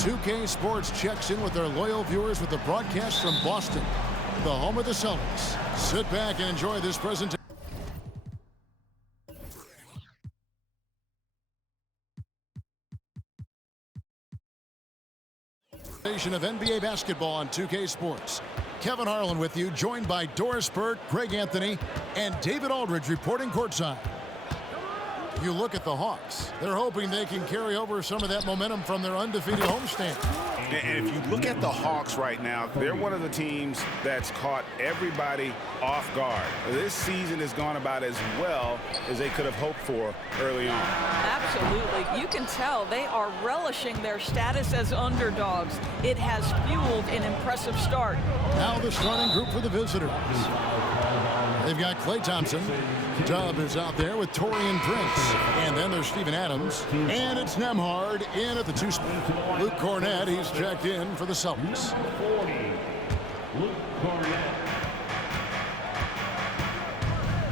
2K Sports checks in with their loyal viewers with the broadcast from Boston, the home of the Celtics. Sit back and enjoy this presentation. Of NBA basketball on 2K Sports. Kevin Harlan with you, joined by Doris Burke, Greg Anthony, and David Aldridge reporting courtside. You look at the Hawks. They're hoping they can carry over some of that momentum from their undefeated homestand. And if you look at the Hawks right now, they're one of the teams that's caught everybody off guard. This season has gone about as well as they could have hoped for early on. Absolutely. You can tell they are relishing their status as underdogs. It has fueled an impressive start. Now the starting group for the visitors. They've got Klay Thompson. Dub is out there with Taurean Prince. And then there's Steven Adams. And it's Nembhard in at the 2 spot. Luke Kornet, he's checked in for the Celtics. Luke Kornet.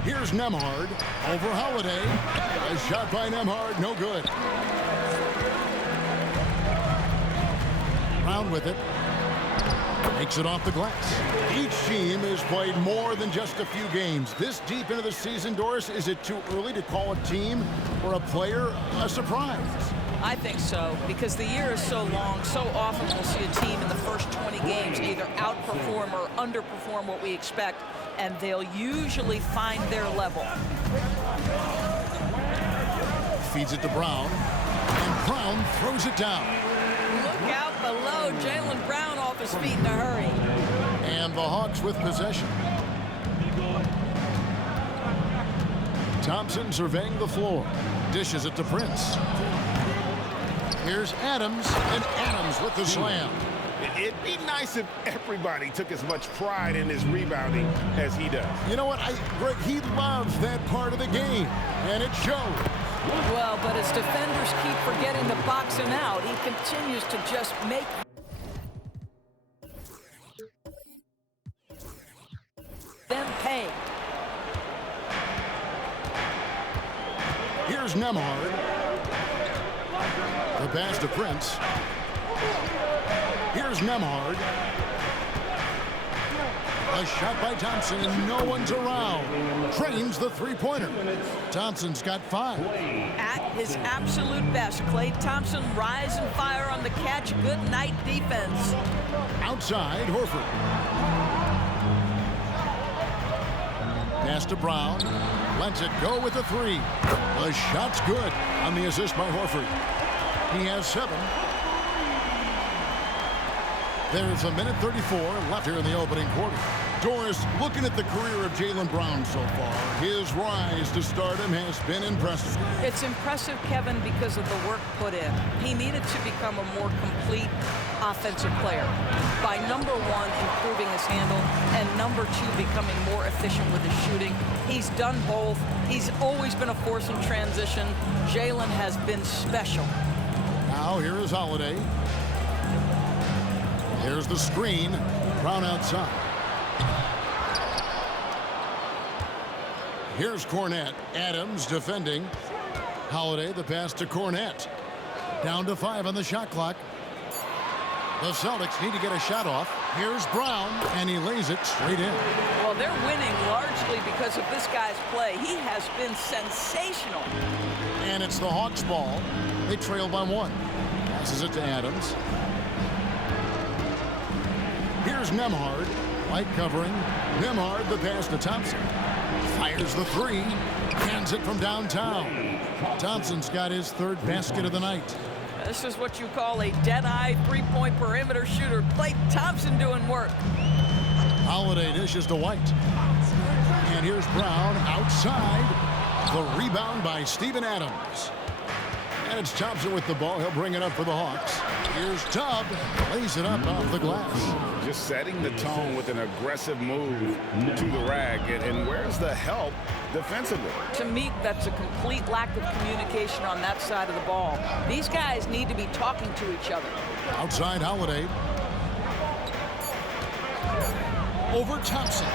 Here's Nembhard over Holiday. A shot by Nembhard, no good. Brown with it. Makes it off the glass. Each team has played more than just a few games. This deep into the season, Doris, is it too early to call a team or a player a surprise? I think so, because the year is so long. So often we'll see a team in the first 20 games either outperform or underperform what we expect, and they'll usually find their level. Feeds it to Brown, and Brown throws it down. Look out below. Jaylen Brown off his feet in a hurry. And the Hawks with possession. Thompson surveying the floor. Dishes it to Prince. Here's Adams, and Adams with the slam. It'd be nice if everybody took as much pride in his rebounding as he does. You know what, Greg, he loves that part of the game, and it shows. Well, but as defenders keep forgetting to box him out, he continues to just make them pay. Here's Nembhard. The pass to Prince. Here's Nembhard. A shot by Thompson, and no one's around. Trains the three-pointer. Thompson's got 5. At his absolute best, Klay Thompson rise and fire on the catch. Good night defense. Outside, Horford. Pass to Brown. Lets it go with the 3. The shot's good on the assist by Horford. He has 7. There's a minute 34 left here in the opening quarter. Doris, looking at the career of Jaylen Brown so far, his rise to stardom has been impressive. It's impressive, Kevin, because of the work put in. He needed to become a more complete offensive player by, number 1, improving his handle, and number 2, becoming more efficient with his shooting. He's done both. He's always been a force in transition. Jaylen has been special. Now here is Holiday. Here's the screen. Brown outside. Here's Kornet. Adams defending. Holiday, the pass to Kornet. Down to 5 on the shot clock. The Celtics need to get a shot off. Here's Brown, and he lays it straight in. Well, they're winning largely because of this guy's play. He has been sensational. And it's the Hawks' ball. They trail by 1. Passes it to Adams. Here's Nembhard. Light covering. Nembhard, the pass to Thompson. Fires the 3. Hands it from downtown. Thompson's got his 3rd basket of the night. This is what you call a dead-eye three-point perimeter shooter. Klay Thompson doing work. Holiday dishes to White. And here's Brown outside. The rebound by Steven Adams. And it's Thompson with the ball. He'll bring it up for the Hawks. Here's Tubb. Lays it up off the glass. Just setting the tone with an aggressive move to the rack. And where's the help defensively? To me, that's a complete lack of communication on that side of the ball. These guys need to be talking to each other. Outside Holiday. Over Thompson.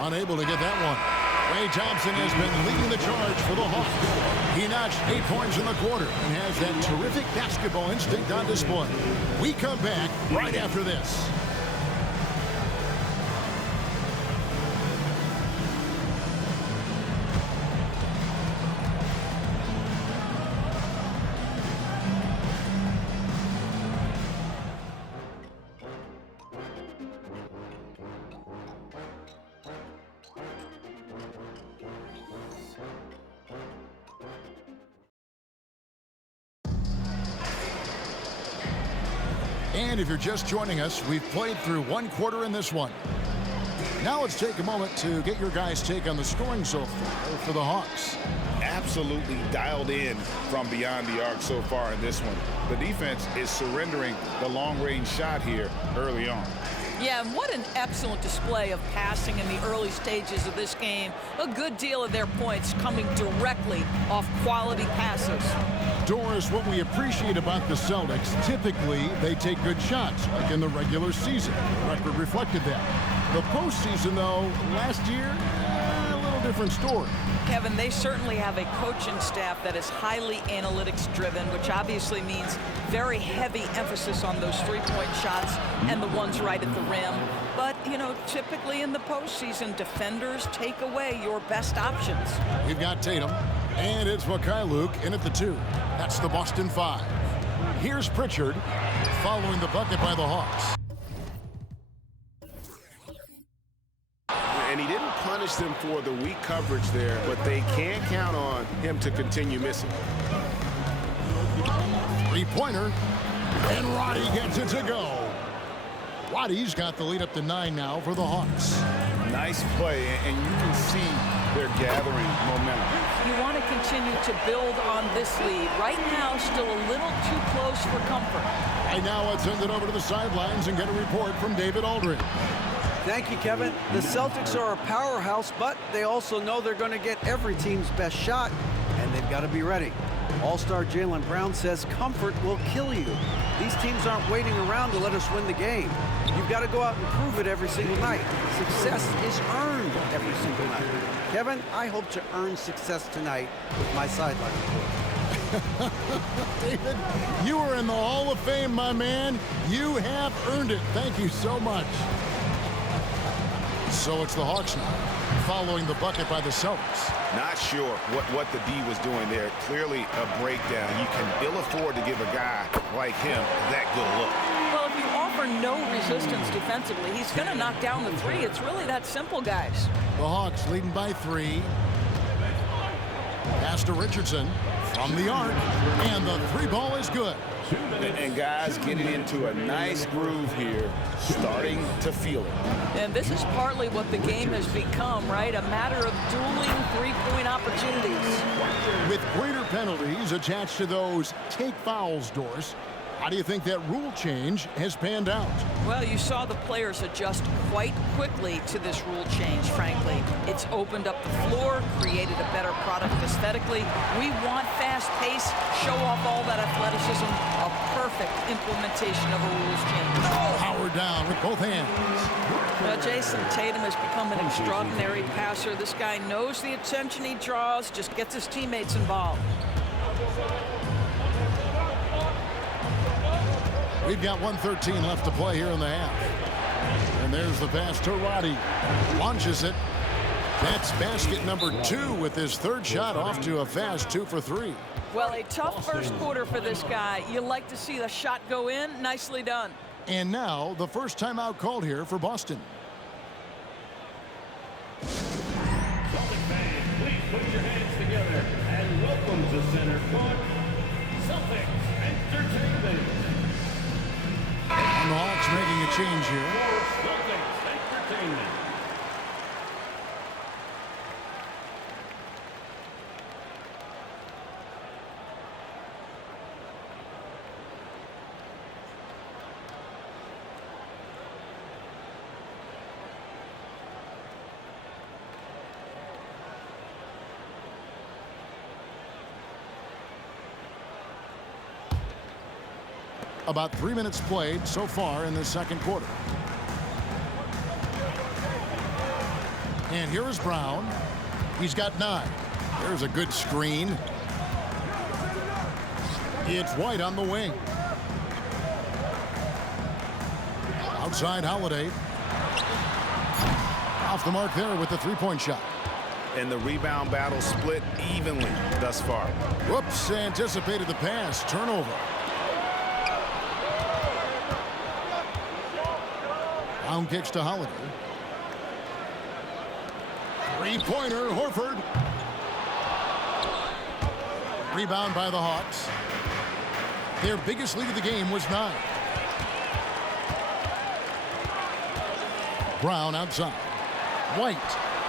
Unable to get that one. Klay Thompson has been leading the charge for the Hawks. He notched 8 points in the quarter and has that terrific basketball instinct on display. We come back right after this. And if you're just joining us, we've played through 1 quarter in this one. Now let's take a moment to get your guys' take on the scoring so far for the Hawks. Absolutely dialed in from beyond the arc so far in this one. The defense is surrendering the long-range shot here early on. Yeah, and what an excellent display of passing in the early stages of this game. A good deal of their points coming directly off quality passes. Doris, what we appreciate about the Celtics, typically they take good shots, like in the regular season. The record reflected that. The postseason, though, last year, a little different story. Kevin, they certainly have a coaching staff that is highly analytics driven, which obviously means very heavy emphasis on those three-point shots and the ones right at the rim. But, you know, typically in the postseason, defenders take away your best options. We've got Tatum, and it's Mikhailuk in at the 2. That's the Boston 5. Here's Pritchard following the bucket by the Hawks. And he didn't punish them for the weak coverage there, but they can't count on him to continue missing. Three-pointer, and Roddy gets it to go. Roddy's got the lead up to 9 now for the Hawks. Nice play, and you can see they're gathering momentum. You want to continue to build on this lead. Right now, still a little too close for comfort. Right now, let's send it over to the sidelines and get a report from David Aldridge. Thank you, Kevin. The Celtics are a powerhouse, but they also know they're going to get every team's best shot, and they've got to be ready. All-star Jaylen Brown says comfort will kill you. These teams aren't waiting around to let us win the game. You've got to go out and prove it every single night. Success is earned every single night. Kevin, I hope to earn success tonight with my sideline report. David, you are in the Hall of Fame, my man. You have earned it. Thank you so much. So it's the Hawks now, following the bucket by the Celtics. Not sure what the D was doing there. Clearly a breakdown. You can ill afford to give a guy like him that good look. Well, if you offer no resistance defensively, he's going to knock down the 3. It's really that simple, guys. The Hawks leading by 3. Pass to Richardson from the arc, and the 3 ball is good. And guys getting into a nice groove here, starting to feel it. And this is partly what the game has become, right? A matter of dueling three-point opportunities. With greater penalties attached to those take fouls, Doris, how do you think that rule change has panned out? Well, you saw the players adjust quite quickly to this rule change, frankly. It's opened up the floor, created a better product aesthetically. We want fast pace, show off all that athleticism, a perfect implementation of a rules change. Howard down with both hands. Now, Jason Tatum has become an extraordinary passer. This guy knows the attention he draws, just gets his teammates involved. We've got 1:13 left to play here in the half. And there's the pass to Roddy. Launches it. That's basket number 2 with his 3rd shot off to a fast 2 for 3. Well, a tough first quarter for this guy. You like to see the shot go in. Nicely done. And now the first timeout called here for Boston. Celtic fans, please put your hands together and welcome to Center Court, Celtics Entertainment. And the Hawks making a change here. Celtics Entertainment. About 3 minutes played so far in the second quarter. And here is Brown. He's got 9. There's a good screen. It's White on the wing. Outside Holiday. Off the mark there with the three-point shot. And the rebound battle split evenly thus far. Whoops, anticipated the pass. Turnover. Brown kicks to Holiday. Three-pointer, Horford. Rebound by the Hawks. Their biggest lead of the game was 9. Brown outside. White.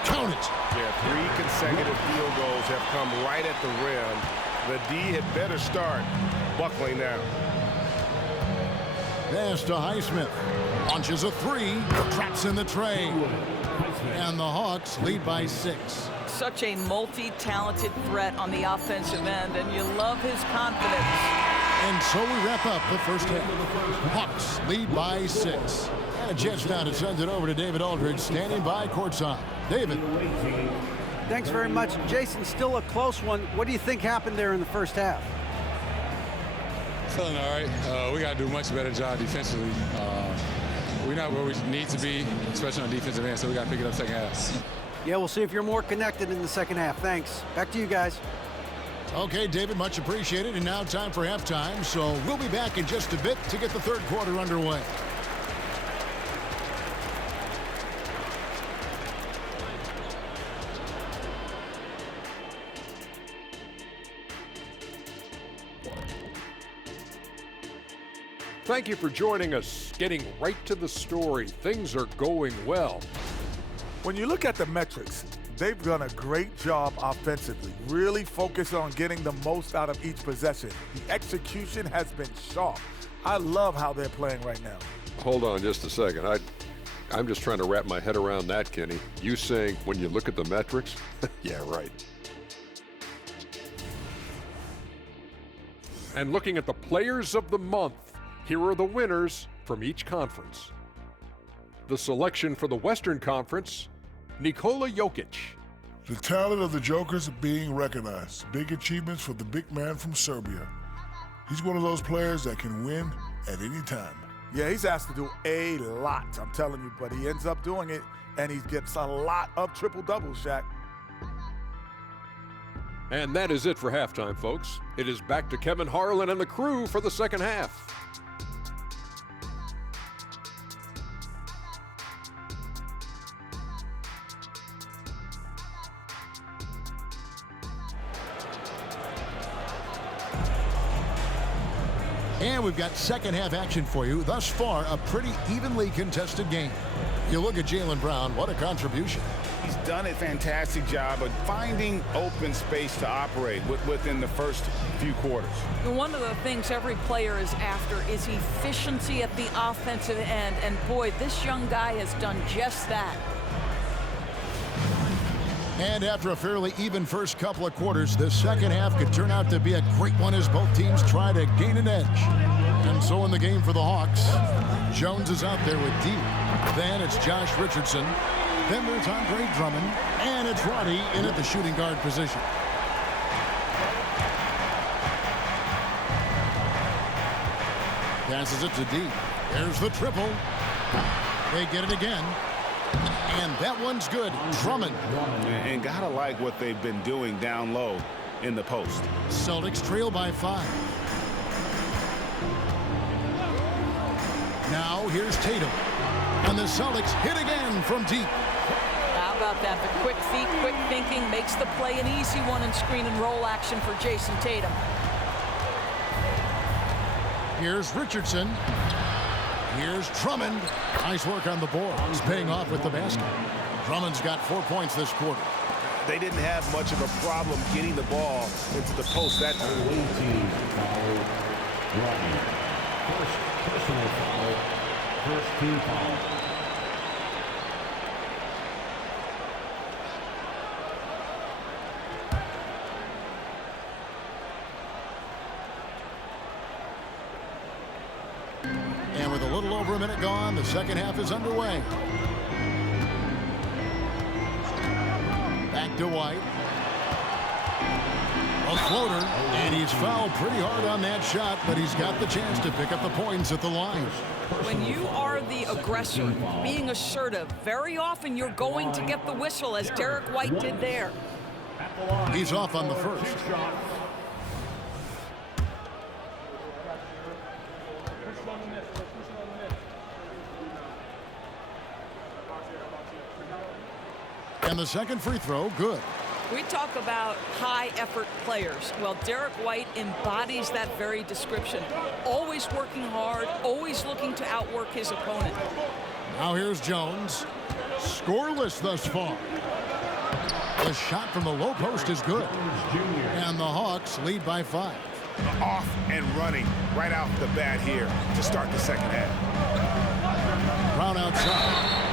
Count it. Yeah, 3 consecutive field goals have come right at the rim. The D had better start buckling down. Pass to Highsmith. Launches a 3. Traps in the tray. And the Hawks lead by 6. Such a multi-talented threat on the offensive end, and you love his confidence. And so we wrap up the first half. Hawks lead by 6. And a chance now to send it over to David Aldridge, standing by courtside. David. Thanks very much. Jason, still a close one. What do you think happened there in the first half? Feeling all right. We got to do a much better job defensively. We're not where we need to be, especially on defensive end, so we got to pick it up second half. Yeah, we'll see if you're more connected in the second half. Thanks. Back to you guys. Okay, David, much appreciated. And now time for halftime, so we'll be back in just a bit to get the third quarter underway. Thank you for joining us. Getting right to the story. Things are going well. When you look at the metrics, they've done a great job offensively, really focused on getting the most out of each possession. The execution has been sharp. I love how they're playing right now. Hold on just a second. I'm just trying to wrap my head around that, Kenny. You saying when you look at the metrics? Yeah, right. And looking at the players of the month, here are the winners from each conference. The selection for the Western Conference, Nikola Jokic. The talent of the Jokers being recognized. Big achievements for the big man from Serbia. He's one of those players that can win at any time. Yeah, he's asked to do a lot, I'm telling you, but he ends up doing it, and he gets a lot of triple-doubles, Shaq. And that is it for halftime, folks. It is back to Kevin Harlan and the crew for the second half. And we've got second half action for you. Thus far, a pretty evenly contested game. You look at Jaylen Brown, what a contribution. He's done a fantastic job of finding open space to operate within the first few quarters. One of the things every player is after is efficiency at the offensive end, and boy, this young guy has done just that. And after a fairly even first couple of quarters, the second half could turn out to be a great one as both teams try to gain an edge. And so in the game for the Hawks, Jones is out there with D. Then it's Josh Richardson. Then there's Andre Drummond. And it's Roddy in at the shooting guard position. Passes it to D. There's the triple. They get it again. And that one's good. Drummond. And gotta like what they've been doing down low in the post. Celtics trail by 5. Now here's Tatum. And the Celtics hit again from deep. How about that? The quick feet, quick thinking makes the play an easy one in screen and roll action for Jason Tatum. Here's Richardson. Here's Drummond. Nice work on the boards, paying off with the basket. Drummond's got 4 points this quarter. They didn't have much of a problem getting the ball into the post that time. First personal foul. First team foul. And with a little over a minute gone, the second half is underway. Back to White. A floater, and he's fouled pretty hard on that shot, but he's got the chance to pick up the points at the line. When you are the aggressor, being assertive, very often you're going to get the whistle, as Derek White did there. He's off on the first. And the second free throw, good. We talk about high-effort players. Well, Derek White embodies that very description. Always working hard, always looking to outwork his opponent. Now here's Jones. Scoreless thus far. The shot from the low post is good. And the Hawks lead by 5. Off and running right out the bat here to start the second half. Brown outside.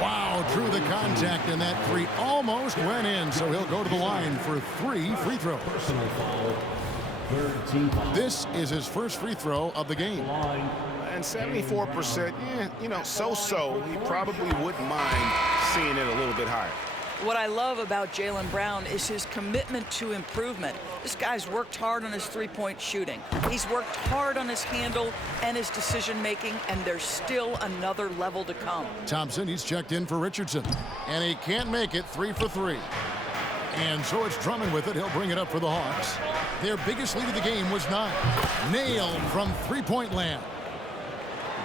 Wow, drew the contact, and that three almost went in, so he'll go to the line for 3 free throws. This is his first free throw of the game. And 74%, so-so. He probably wouldn't mind seeing it a little bit higher. What I love about Jaylen Brown is his commitment to improvement. This guy's worked hard on his three-point shooting. He's worked hard on his handle and his decision-making, and there's still another level to come. Thompson, he's checked in for Richardson, and he can't make it 3 for 3. And so it's Drummond with it. He'll bring it up for the Hawks. Their biggest lead of the game was 9. Nailed from three-point land.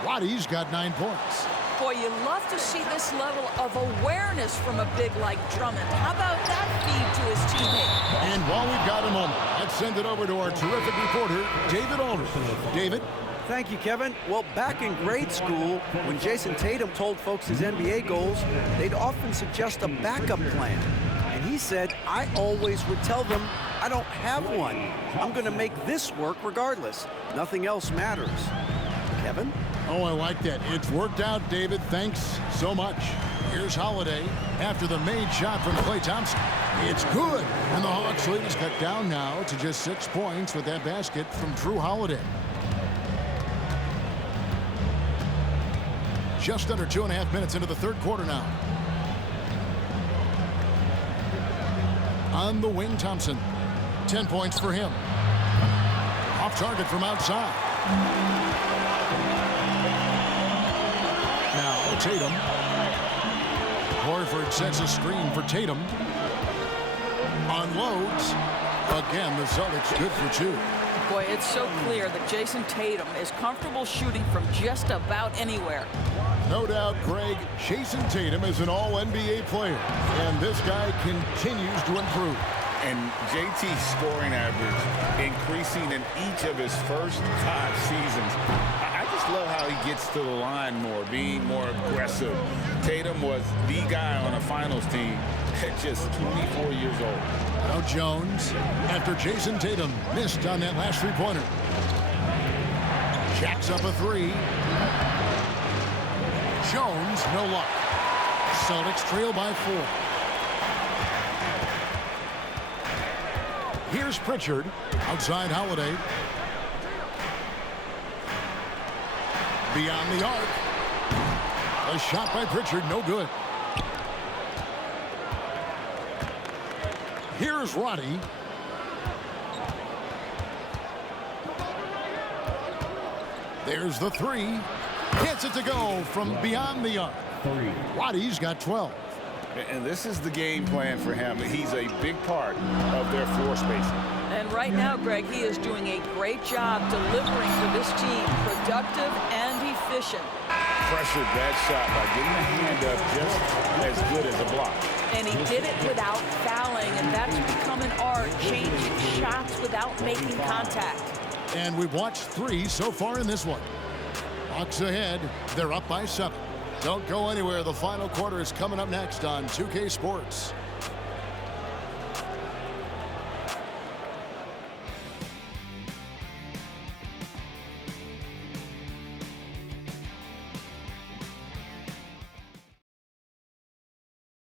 Roddy's got 9 points. Boy, you love to see this level of awareness from a big like Drummond. How about that feed to his teammate? And while we've got a moment, let's send it over to our terrific reporter, David Aldridge. David? Thank you, Kevin. Well, back in grade school, when Jason Tatum told folks his NBA goals, they'd often suggest a backup plan. And he said, I always would tell them, I don't have one. I'm going to make this work regardless. Nothing else matters. Kevin? Oh, I like that. It's worked out, David. Thanks so much. Here's Holiday after the made shot from Klay Thompson. It's good. And the Hawks lead is cut down now to just 6 points with that basket from Drew Holiday. Just under 2.5 minutes into the third quarter now. On the wing, Thompson. 10 points for him. Off target from outside. Now Tatum. Horford sets a screen for Tatum. Unloads. Again, the Celtics good for 2. Boy, it's so clear that Jason Tatum is comfortable shooting from just about anywhere. No doubt, Greg, Jason Tatum is an all-NBA player, and this guy continues to improve. And JT's scoring average increasing in each of his first 5 seasons. I just love how he gets to the line more, being more aggressive. Tatum was the guy on a finals team at just 24 years old. Now Jones, after Jason Tatum missed on that last three-pointer. Jacks up a 3. Jones, no luck. Celtics trail by 4. Here's Pritchard, outside Holiday. Beyond the arc. A shot by Pritchard, no good. Here's Roddy. There's the 3. Gets it to go from beyond the arc. Roddy's got 12. And this is the game plan for him. He's a big part of their floor spacing. And right now, Greg, he is doing a great job delivering for this team, productive and efficient. Pressured that shot by getting a hand up just as good as a block. And he did it without fouling, and that's become an art, changing shots without making contact. And we've watched 3 so far in this one. Hawks ahead. They're up by 7. Don't go anywhere. The final quarter is coming up next on 2K Sports.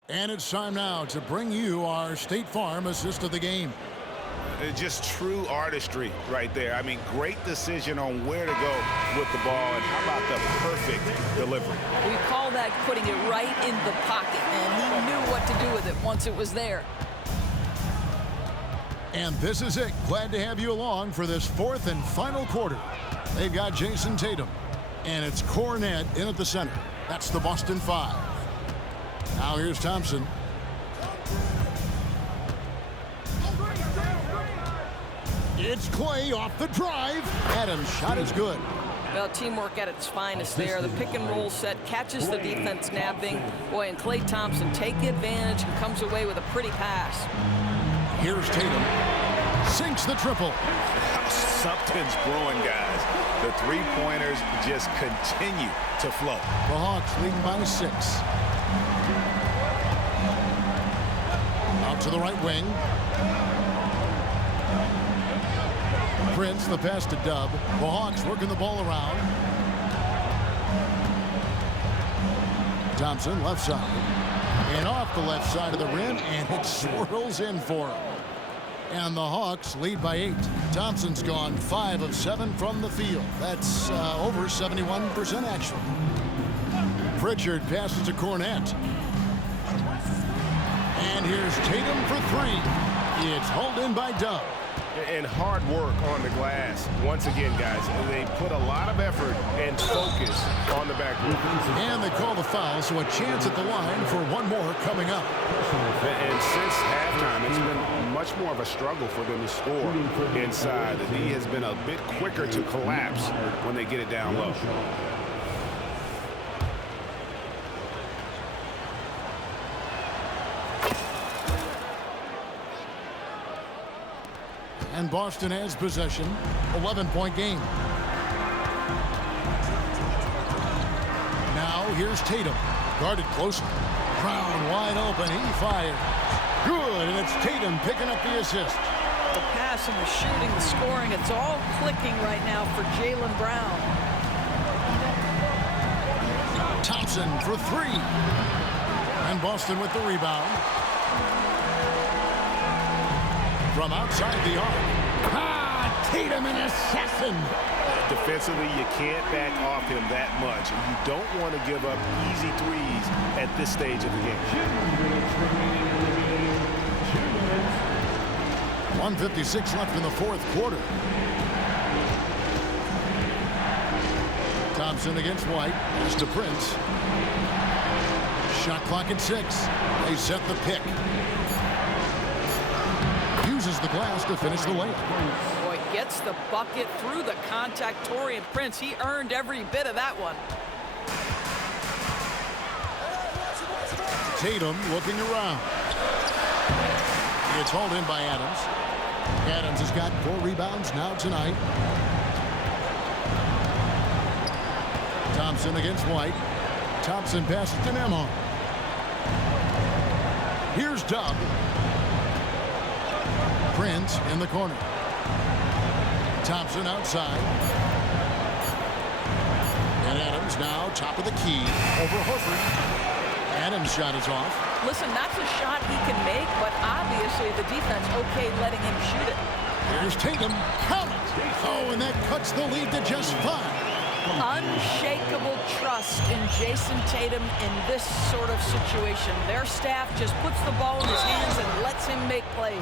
And it's time now to bring you our State Farm assist of the game. Just true artistry right there. I mean, great decision on where to go with the ball, and how about the perfect delivery? We call that putting it right in the pocket, and he knew what to do with it once it was there. And this is it. Glad to have you along for this fourth and final quarter. They've got Jason Tatum, and it's Kornet in at the center. That's the Boston Five. Now here's Thompson. It's Clay off the drive. Adams' shot is good. Well, teamwork at its finest there. The pick and roll set catches the defense napping. Boy, and Klay Thompson taking advantage and comes away with a pretty pass. Here's Tatum. Sinks the triple. Something's brewing, guys. The three-pointers just continue to flow. The Hawks lead by 6. Out to the right wing. Prince, the pass to Dub. The Hawks working the ball around. Thompson, left side. And off the left side of the rim, and it swirls in for him. And the Hawks lead by 8. Thompson's gone 5 of 7 from the field. That's over 71% actually. Pritchard passes to Kornet. And here's Tatum for 3. It's hauled in by Dub. And hard work on the glass. Once again, guys, they put a lot of effort and focus on the back rim. And they call the foul, so a chance at the line for one more coming up. And since halftime, it's been much more of a struggle for them to score inside. The D has been a bit quicker to collapse when they get it down low. And Boston has possession. 11-point game. Now here's Tatum. Guarded closely. Brown wide open. He fires. Good. And it's Tatum picking up the assist. The pass and the shooting, the scoring, it's all clicking right now for Jaylen Brown. Thompson for 3. And Boston with the rebound. From outside the arc. Tatum, an assassin. Defensively, you can't back off him that much. You don't want to give up easy threes at this stage of the game. 1:56 left in the fourth quarter. Thompson against White. Pass to Prince. Shot clock at 6. They set the pick. Uses the glass to finish the layup. Boy, gets the bucket through the contact. Taurean Prince, he earned every bit of that one. Tatum looking around. It's hauled in by Adams. Adams has got 4 rebounds now tonight. Thompson against White. Thompson passes to Nembhard. Here's Dub. Prince in the corner. Thompson outside. And Adams now top of the key over Horford. Adams' shot is off. Listen, that's a shot he can make, but obviously the defense okay letting him shoot it. Here's Tatum. Count it. Oh, and that cuts the lead to just 5. Unshakable trust in Jason Tatum in this sort of situation. Their staff just puts the ball in his hands and lets him make plays.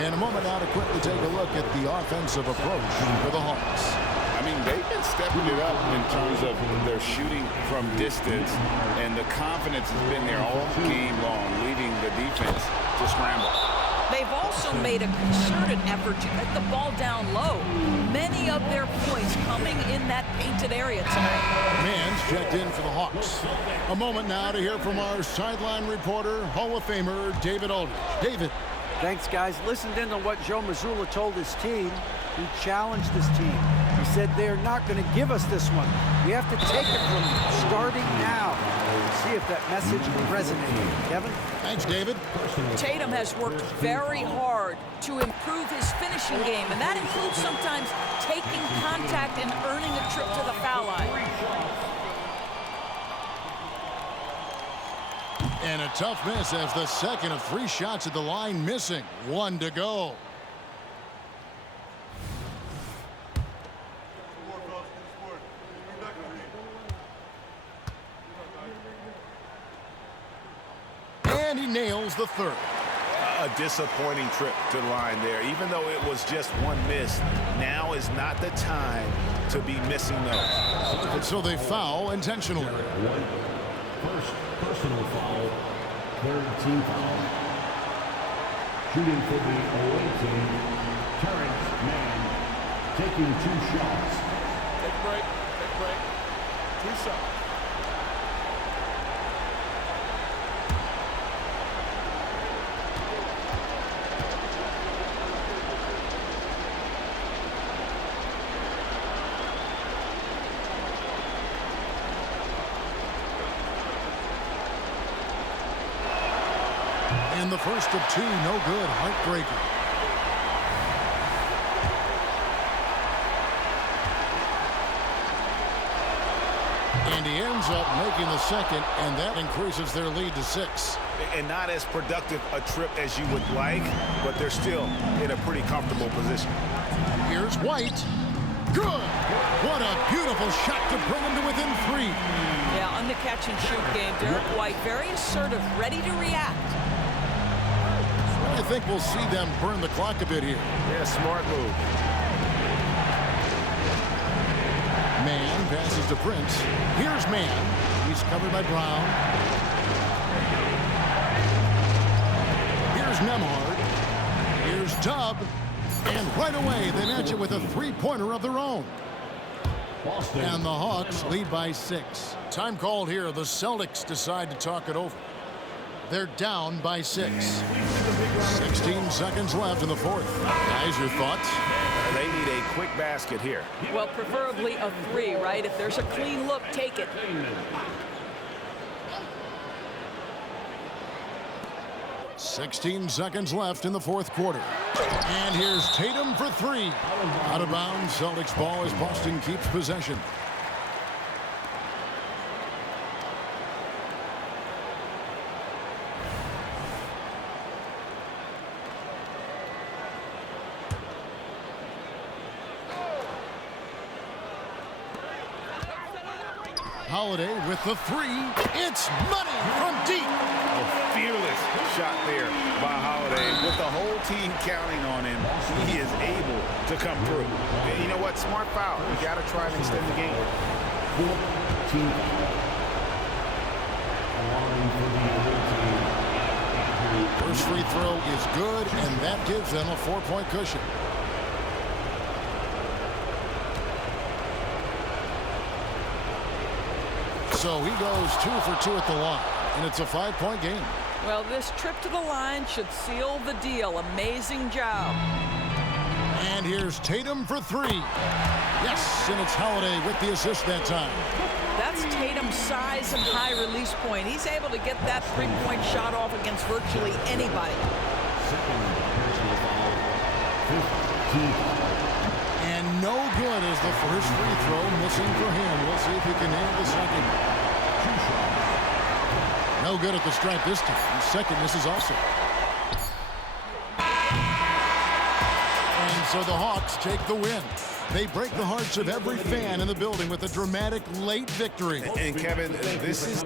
In a moment now to quickly take a look at the offensive approach for the Hawks. I mean, they've been stepping it up in terms of their shooting from distance, and the confidence has been there all game long, leading the defense to scramble. They've also made a concerted effort to get the ball down low. Many of their points coming in that painted area tonight. Mans checked in for the Hawks. A moment now to hear from our sideline reporter, Hall of Famer David Aldridge. David. Thanks, guys. Listened in on what Joe Mazzulla told his team. He challenged his team. He said they're not going to give us this one. We have to take it from them, starting now. See if that message resonated. Kevin? Thanks, David. Tatum has worked very hard to improve his finishing game, and that includes sometimes taking contact and earning a trip to the foul line. And a tough miss as the second of 3 shots at the line missing. 1 to go. And he nails the third. a disappointing trip to the line there. Even though it was just one miss, now is not the time to be missing those. And so they foul intentionally. First personal foul, third team foul. Shooting for the away team, Terrence Mann, taking 2 shots. Take a break. 2 shots. In the first of 2, no good. Heartbreaker. And he ends up making the second, and that increases their lead to 6. And not as productive a trip as you would like, but they're still in a pretty comfortable position. Here's White. Good. What a beautiful shot to bring him to within 3. Yeah, on the catch and shoot game, Derek White very assertive, ready to react. I think we'll see them burn the clock a bit here. Yeah, smart move. Mann passes to Prince. Here's Mann. He's covered by Brown. Here's Nembhard. Here's Tubb. And right away, they match it with a 3-pointer of their own. Boston. And the Hawks lead by 6. Time called here. The Celtics decide to talk it over. They're down by 6. 16 seconds left in the 4th. Guys, your thoughts? They need a quick basket here. Well, preferably a 3, right? If there's a clean look, take it. $16 seconds left in the 4th quarter. And here's Tatum for 3. Out of bounds, Celtics ball as Boston keeps possession. Holiday with the 3. It's money from deep. A fearless shot there by Holiday. With the whole team counting on him, he is able to come through. And you know what? Smart foul. You got to try and extend the game. First free throw is good, and that gives them a 4-point cushion. So he goes 2 for 2 at the line, and it's a 5-point game. Well, this trip to the line should seal the deal. Amazing job. And here's Tatum for 3. Yes, and it's Holiday with the assist that time. That's Tatum's size and high release point. He's able to get that 3-point shot off against virtually anybody. And no good is the first free throw, missing for him. We'll see if he can nail the second. No good at the stripe this time. The second misses also. And so the Hawks take the win. They break the hearts of every fan in the building with a dramatic late victory. And Kevin, this is